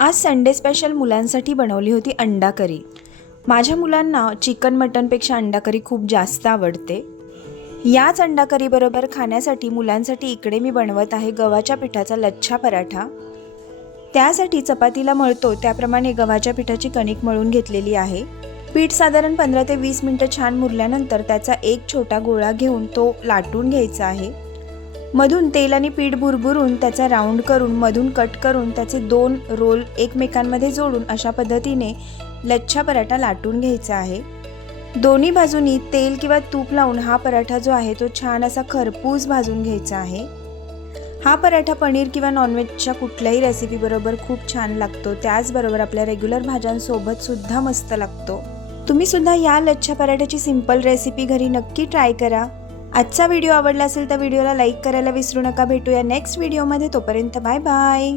आज Sunday special मुलांसाठी बनवली होती अंडा करी। माझ्या मुलांना चिकन मटनपेक्षा अंडा करी खूप जास्त आवडते। याच अंडा करी बरोबर खाण्यासाठी मुलांसाठी इकडे मी बनवत आहे गव्हाच्या पिठाचा लच्छा पराठा। त्यासाठी चपातीला मळतो त्याप्रमाणे गव्हाच्या पिठाची कणिक मळून घेतलेली आहे। पीठ साधारण 15 ते 20 मिनिटं छान मुरल्यानंतर त्याचा एक छोटा गोळा घेऊन तो लाटून घ्यायचा आहे। मधून तेल आणि पीठ बुरबुरून त्याचा राऊंड करून मधून कट करून त्याचे 2 रोल एकमेकांमध्ये जोडून अशा पद्धतीने लच्छा पराठा लाटून घ्यायचा आहे। दोन्ही बाजूनी तेल किंवा तूप लावून हा पराठा जो आहे तो छान असा खरपूस भाजून घ्यायचा आहे। हा पराठा पनीर किंवा नॉनव्हेजच्या कुठल्याही रेसिपी बरोबर खूप छान लागतो। त्याचबरोबर आपल्या रेग्युलर भाज्यांसोबत सुद्धा मस्त लागतो। तुम्ही सुद्धा या लच्छा पराठ्याची सिंपल रेसिपी घरी नक्की ट्राय करा। आजचा व्हिडिओ आवडला असेल तर व्हिडिओला लाईक करायला विसरू नका। भेटूया नेक्स्ट व्हिडिओमध्ये, तोपर्यंत बाय बाय।